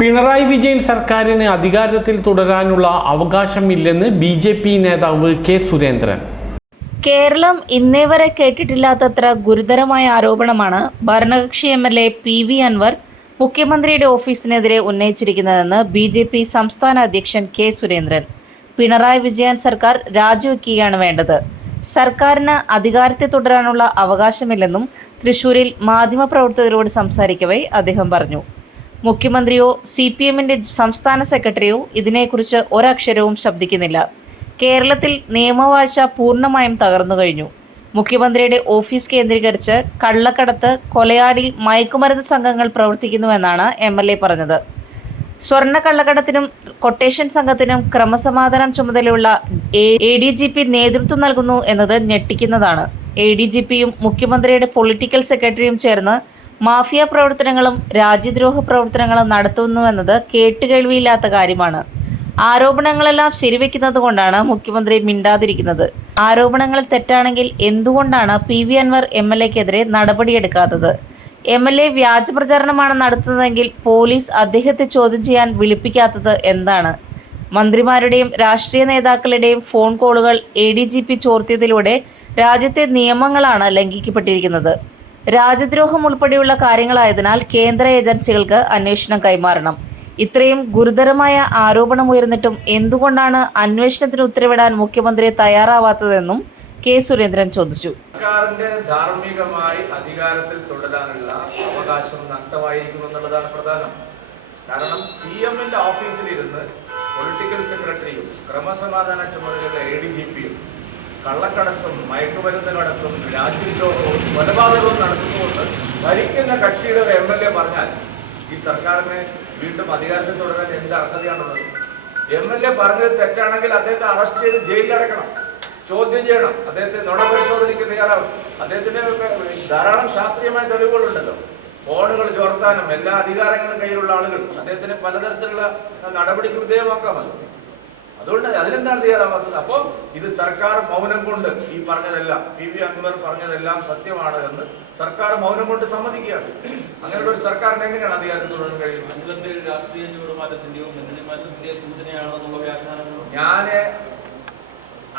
പിണറായി വിജയൻ സർക്കാരിന് അധികാരത്തിൽ തുടരാനുള്ള അവകാശമില്ലെന്ന് ബി ജെ പി നേതാവ് കെ സുരേന്ദ്രൻ. കേരളം ഇന്നേ വരെ കേട്ടിട്ടില്ലാത്തത്ര ഗുരുതരമായ ആരോപണമാണ് ഭരണകക്ഷി M L A P V Anvar മുഖ്യമന്ത്രിയുടെ ഓഫീസിനെതിരെ ഉന്നയിച്ചിരിക്കുന്നതെന്ന് ബി ജെ പി സംസ്ഥാന അധ്യക്ഷൻ കെ സുരേന്ദ്രൻ. പിണറായി വിജയൻ സർക്കാർ രാജിവെക്കുകയാണ് വേണ്ടത്. സർക്കാരിന് അധികാരത്തിൽ തുടരാനുള്ള അവകാശമില്ലെന്നും തൃശൂരിൽ മാധ്യമപ്രവർത്തകരോട് സംസാരിക്കവേ അദ്ദേഹം പറഞ്ഞു. മുഖ്യമന്ത്രിയോ സി പി എമ്മിന്റെ സംസ്ഥാന സെക്രട്ടറിയോ ഇതിനെക്കുറിച്ച് ഒരക്ഷരവും ശബ്ദിക്കുന്നില്ല. കേരളത്തിൽ നിയമവാഴ്ച പൂർണമായും തകർന്നു കഴിഞ്ഞു. മുഖ്യമന്ത്രിയുടെ ഓഫീസ് കേന്ദ്രീകരിച്ച് കള്ളക്കടത്ത് കൊലയാടി മയക്കുമരുന്ന് സംഘങ്ങൾ പ്രവർത്തിക്കുന്നുവെന്നാണ് എം എൽ എ പറഞ്ഞത്. സ്വർണ കള്ളക്കടത്തിനും കൊട്ടേഷൻ സംഘത്തിനും ക്രമസമാധാനം ചുമതലയുള്ള എ ഡി ജി പി നേതൃത്വം നൽകുന്നു എന്നത് ഞെട്ടിക്കുന്നതാണ്. എ ഡി ജി പിയും മുഖ്യമന്ത്രിയുടെ പൊളിറ്റിക്കൽ സെക്രട്ടറിയും ചേർന്ന് മാഫിയ പ്രവർത്തനങ്ങളും രാജ്യദ്രോഹ പ്രവർത്തനങ്ങളും നടത്തുന്നുവെന്നത് കേട്ടുകേൾവിയില്ലാത്ത കാര്യമാണ്. ആരോപണങ്ങളെല്ലാം ശരിവെക്കുന്നത് കൊണ്ടാണ് മുഖ്യമന്ത്രി മിണ്ടാതിരിക്കുന്നത്. ആരോപണങ്ങൾ തെറ്റാണെങ്കിൽ എന്തുകൊണ്ടാണ് P V Anvar M L എക്കെതിരെ നടപടിയെടുക്കാത്തത്? എം എൽ എ വ്യാജ പ്രചാരണമാണ് നടത്തുന്നതെങ്കിൽ പോലീസ് അദ്ദേഹത്തെ ചോദ്യം ചെയ്യാൻ വിളിപ്പിക്കാത്തത് എന്താണ്? മന്ത്രിമാരുടെയും രാഷ്ട്രീയ നേതാക്കളുടെയും ഫോൺ കോളുകൾ എ ഡി ജി പി ചോർത്തിയതിലൂടെ രാജ്യത്തെ നിയമങ്ങളാണ് ലംഘിക്കപ്പെട്ടിരിക്കുന്നത്. രാജ്യദ്രോഹം ഉൾപ്പെടെയുള്ള കാര്യങ്ങളായതിനാൽ കേന്ദ്ര ഏജൻസികൾക്ക് അന്വേഷണം കൈമാറണം. ഇത്രയും ഗുരുതരമായ ആരോപണമുയർന്നിട്ടും എന്തുകൊണ്ടാണ് അന്വേഷണത്തിന് ഉത്തരവിടാൻ മുഖ്യമന്ത്രി തയ്യാറാവാത്തതെന്നും കെ. സുരേന്ദ്രൻ ചോദിച്ചു. സർക്കാരിന്റെ ധാർമ്മികമായി അധികാരത്തിൽ തുടരാനുള്ള അവകാശം നഷ്ടമായിരിക്കും എന്നുള്ളതാണ് പ്രധാനം. കാരണം സി എമ്മിന്റെ ഓഫീസിലിരുന്ന് പൊളിറ്റിക്കൽ സെക്രട്ടറിയും ക്രമസമാധാന ചുമതലയുള്ള എ ഡി കള്ളക്കടത്തും മയക്കുമരുന്നിനടക്കും രാജ്യദ്രോഹവും കൊലപാതകവും നടത്തുന്നുകൊണ്ട് ഭരിക്കുന്ന കക്ഷിയുടെ ഒരു എം എൽ എ പറഞ്ഞാൽ ഈ സർക്കാരിന് വീണ്ടും അധികാരത്തിൽ തുടരാൻ എന്ത് അർഹതയാണുള്ളത് എം എൽ എ പറഞ്ഞത് തെറ്റാണെങ്കിൽ അദ്ദേഹത്തെ അറസ്റ്റ് ചെയ്ത് ജയിലിലടക്കണം ചോദ്യം ചെയ്യണം. അദ്ദേഹത്തെ നുണ പരിശോധനയ്ക്ക് തയ്യാറാവും അദ്ദേഹത്തിന് ധാരാളം ശാസ്ത്രീയമായ തെളിവുകളുണ്ടല്ലോ. ഫോണുകൾ ചോർത്താനും എല്ലാ അധികാരങ്ങളും കയ്യിലുള്ള ആളുകൾ. അദ്ദേഹത്തിന് പലതരത്തിലുള്ള നടപടിക്ക് വിധേയമാക്കാമല്ലോ. അതുകൊണ്ട് അതിനെന്താണ് തയ്യാറാവാത്തത്? അപ്പോൾ ഇത് സർക്കാർ മൗനം കൊണ്ട് ഈ പറഞ്ഞതെല്ലാം പി വി അൻവർ പറഞ്ഞതെല്ലാം സത്യമാണ് എന്ന് സർക്കാർ മൗനം കൊണ്ട് സമ്മതിക്കുകയാണ്. അങ്ങനെയുള്ള ഒരു സർക്കാരിന് എങ്ങനെയാണ് അധികാരം തുടരാൻ കഴിയുന്നത്? രാഷ്ട്രീയ മാറ്റത്തിന്റെയോ സൂചനയാണെന്നുള്ള വ്യാഖ്യാനങ്ങൾ ഞാൻ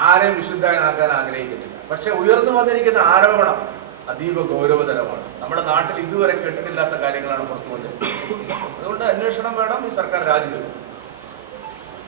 ആരെയും വിശുദ്ധനാക്കാൻ ആഗ്രഹിക്കുന്നില്ല പക്ഷെ ഉയർന്നു വന്നിരിക്കുന്ന ആരോപണം അതീവ ഗൗരവതരമാണ്. നമ്മുടെ നാട്ടിൽ ഇതുവരെ കേട്ടിട്ടില്ലാത്ത കാര്യങ്ങളാണ് പുറത്തു അതുകൊണ്ട് അന്വേഷണം വേണം ഈ സർക്കാർ രാജിവെക്കും